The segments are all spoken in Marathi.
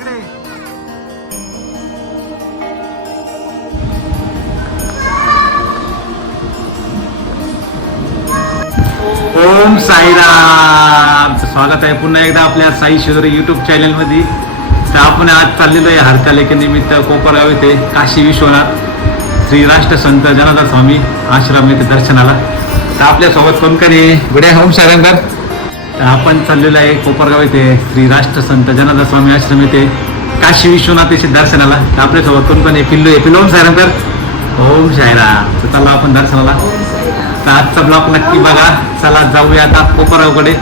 इकडे ओम साईराम. स्वागत आहे पुन्हा एकदा आपल्या साई शेजारी युट्यूब चॅनलमध्ये तर आपण आज चाललेलो आहे हरतालिके निमित्त कोपरगाव येथे काशी विश्वनाथ श्री राष्ट्र संत जनार्दन स्वामी आश्रम येथे दर्शनाला. तर आपल्यासोबत कोण कोण गुड्या होम साईरामकर आपण चाललेलो आहे कोपरगाव येथे श्री राष्ट्र संत जनादा स्वामी आश्रम येथे काशी विश्वनाथ येथे दर्शनाला. आपल्यासोबत कोण कोण आहे? पिल्लू आहे. पिल्लू ओम ओम शायरा तर चला आपण दर्शनाला. तर आजचा ब्लॉक नक्की बघा. चला जाऊया आता कोपरावकडे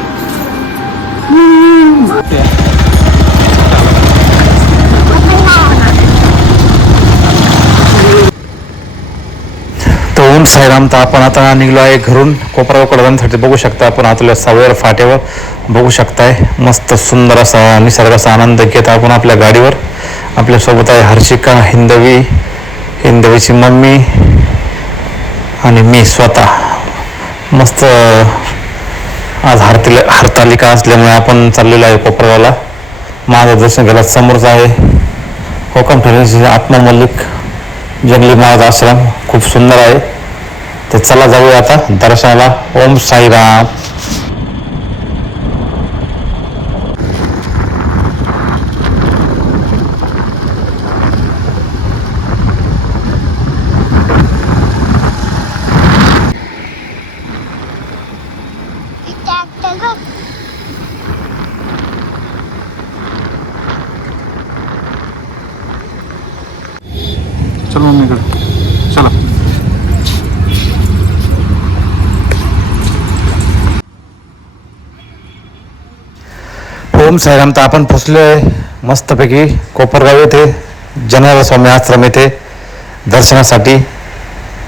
तर साईराम तर आपण आता निघलो आहे घरून. कोपरावकडे जाण्यासाठी बघू शकता. आपण आपल्या सावयर फाट्यावर बघू शकताय. मस्त सुंदर असा निसर्गाचा आनंद घेत आपण आपल्या गाडीवर. आपल्यासोबत आहे हर्षिका हिंदवी हिंदवीची मम्मी आणि मी स्वतः. मस्त आज हरतिल हरतालिका असल्यामुळे आपण चाललेलो आहे कोपरावाला माझं दर्शन घ्यायला समोरच आहे. हो, कोकम ठेवण्याचे आत्मा मल्लिक जंगली महाराज आश्रम. खूप सुंदर आहे. तर चला जाऊया आता दर्शनाला. ओम साईराम. चल मम्मीकडे चला. ओम साईराम तर आपण पोचलो आहे मस्तपैकी कोपरगाव येथे जनार्द स्वामी आश्रम येथे दर्शनासाठी.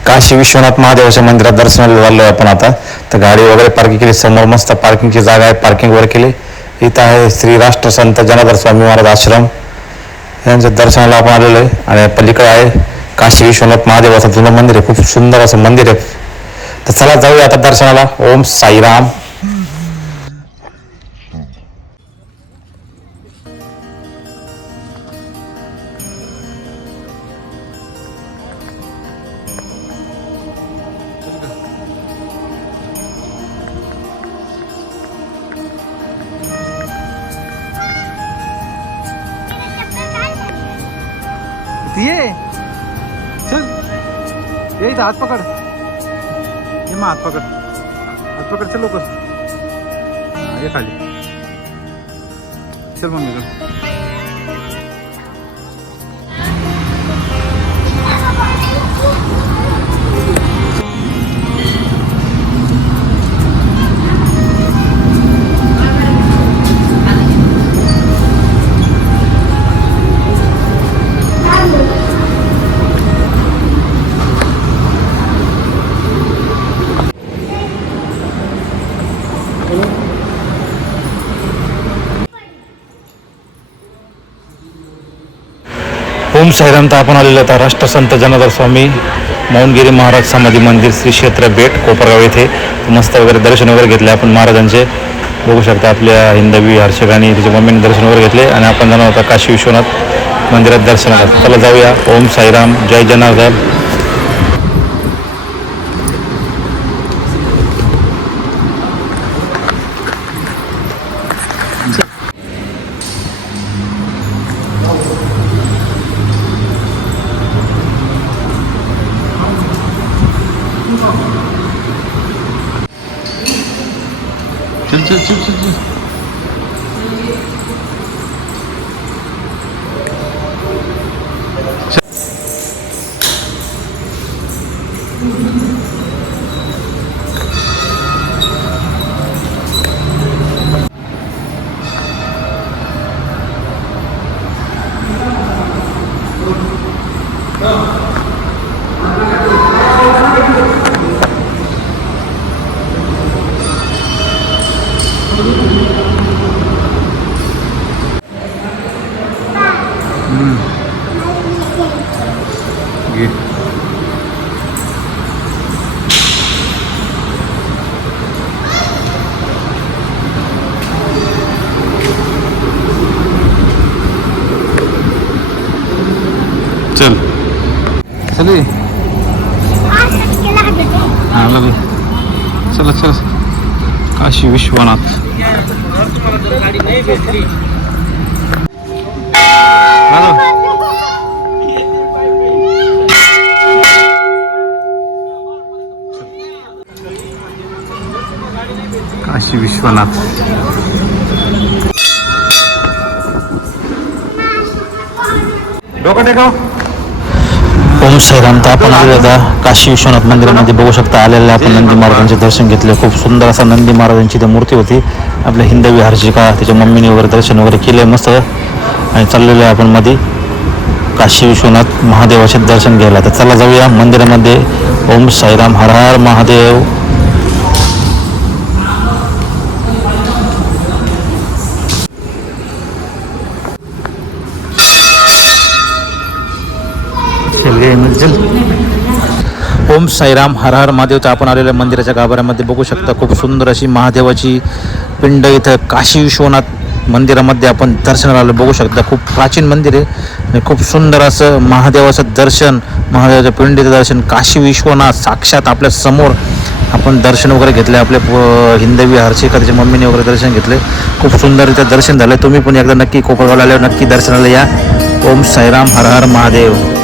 काशी विश्वनाथ महादेवाच्या मंदिरात दर्शनाला झालो आहे आपण आता. तर गाडी वगैरे पार्किंग केली समोर मस्त पार्किंगची जागा आहे पार्किंग वगैरे केली. इथं आहे श्री राष्ट्रसंत जनार्दन स्वामी महाराज आश्रम. यांच्या दर्शनाला आपण आलेलो आहे आणि पलीकडे आहे काशी विश्वनाथ महादेवाचं जुनं मंदिर आहे. खूप सुंदर असं मंदिर आहे. तर चला जाऊया आता दर्शनाला. ओम साईराम. ये। चल। ये इथं हात पकड. ये मग हात पकड. हात पकड चल लोक ये खाली. चल मम्मीकडे ओम साईराम तर आपण आलेलं आता राष्ट्रसंत जनार्दन स्वामी मौनगिरी महाराज समाधी मंदिर श्री क्षेत्र बेट कोपरगाव येथे. मस्त वगैरे दर्शन वगैरे घेतले आपण महाराजांचे. बघू शकता आपल्या हिंदवी हर्षकांनी तिच्या मम्मीने दर्शन वगैरे घेतले. आणि आपण जाणार होता काशी विश्वनाथ मंदिरात दर्शनाला. चला जाऊया. ओम साईराम. जय जनार्दन. चल चल चल चल Hmm. Okay. चल चलिए हाँ लगे चलो चलो काशी विश्वनाथ हॅलो. काशी विश्वनाथ. डोकं टेकाव. ओम साईराम तर आपण आलेलो आता काशी विश्वनाथ मंदिरामध्ये बघू शकता आलेले आपण नंदी महाराजांचे दर्शन घेतले. खूप सुंदर असा नंदी महाराजांची इथे मूर्ती होती. आपल्या हिंदवी हरची का त्याच्या मम्मीने वगैरे दर्शन वगैरे केले मस्त. आणि चाललेलो आहे आपण मध्ये काशी विश्वनाथ महादेवाचे दर्शन घ्यायला. तर चला जाऊया मंदिरामध्ये. ओम साईराम हर हर महादेव. ओम साईराम हर हर महादेवचा आपण आलेल्या मंदिराच्या गाभाऱ्यामध्ये. बघू शकता खूप सुंदर अशी महादेवाची पिंड इथं काशी विश्वनाथ मंदिरामध्ये आपण दर्शनाला आलो. बघू शकता खूप प्राचीन मंदिर आहे. आणि खूप सुंदर असं महादेवाचं दर्शन महादेवाचं पिंडीचं दर्शन काशी विश्वनाथ साक्षात आपल्यासमोर आपण दर्शन वगैरे घेतले. आपल्या प- हिंदवी हर्षिका त्याच्या मम्मीने वगैरे दर्शन घेतले. खूप सुंदर इथं दर्शन झालं तुम्ही पण एकदा नक्की कोकणगावला आल्यावर नक्की दर्शनाला या. ओम साईराम हर हर महादेव.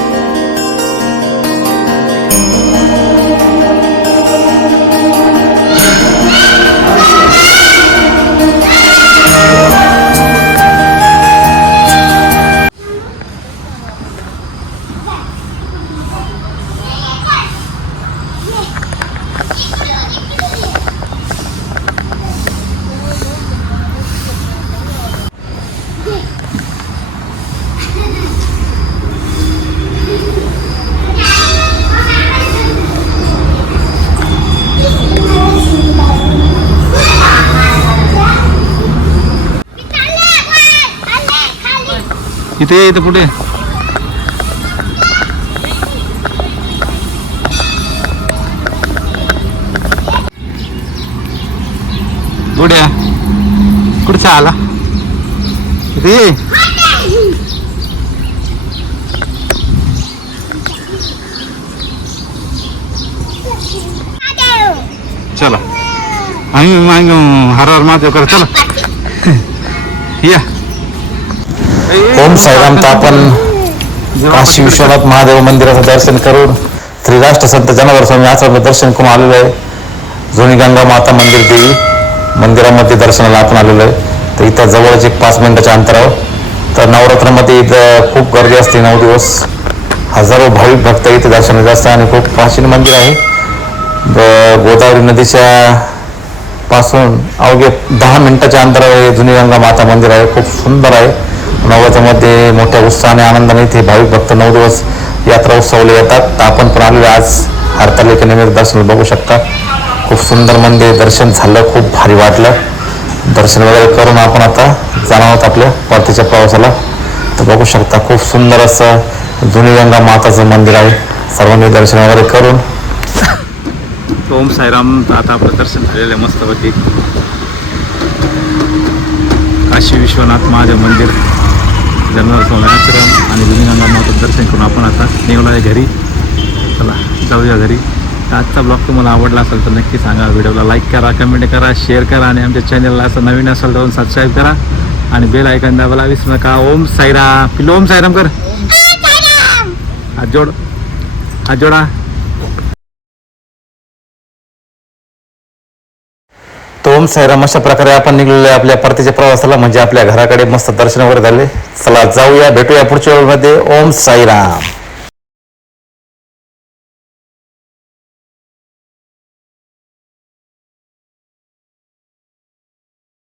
इथे ये, इथे कुठे कुठे कुठचा आला? इथे चला. आम्ही हर हर महादेव करा चला. या. ओम साईराम तर आपण काशी विश्वनाथ महादेव मंदिराचं दर्शन करून त्रिराष्ट्र संत जनावर स्वामी आश्रम दर्शन करून आलेलो आहे. जुनी गंगा माता मंदिर देवी मंदिरामध्ये दर्शनाला आपण आलेलो आहे. तर इथं जवळच एक पाच मिनिटाच्या अंतरावर. तर नवरात्रामध्ये इथं खूप गर्दी असते नऊ दिवस. हजारो भाविक भक्त इथे दर्शनाला असतात आणि खूप प्राचीन मंदिर आहे. ब- गोदावरी नदीच्या पासून अवघे दहा मिनिटाच्या अंतरावर जुनी गंगा माता मंदिर आहे. खूप सुंदर आहे. नवरात्रामध्ये मोठ्या उत्साहाने आनंदाने ते भाविक भक्त नऊ दिवस यात्रा उत्सवले येतात. तर आपण पण आलेले आज. हरतालिकेनिमित्त दर्शन बघू शकता. खूप सुंदर मंदिर दर्शन झालं खूप भारी वाटलं. दर्शन वगैरे करून आपण आता जाणार आहोत आपल्या परतीच्या प्रवासाला. तर बघू शकता खूप सुंदर असं जुनी गंगा माताचं मंदिर आहे. सर्वांनी दर्शन वगैरे करून. ओम साईराम आता आपलं दर्शन झालेलं आहे मस्तपैकी. काशी विश्वनाथ महादेव मंदिर. जनरल स्वामी आश्रम आणि जुनीगंगा माता दर्शन करून आपण आता निघलो आहे घरी. चला जाऊया घरी. तर आजचा ब्लॉग तुम्हाला आवडला असेल तर नक्की सांगा. व्हिडिओला लाईक करा कमेंट करा शेअर करा आणि आमच्या चॅनलला असं नवीन असेल तर सबस्क्राईब करा. आणि बेल ऐकन दाबायला विसरू नका. ओम साईराम. पिलो ओम साईराम कर. हात जोड. हात जोडा. ओम साईराम अशा प्रकारे आपण निघलेलो आहे आपल्या परतीच्या प्रवासाला म्हणजे आपल्या घराकडे मस्त दर्शन वगैरे झाले. चला जाऊया भेटूया पुढच्या वेळेमध्ये. ओम साईराम.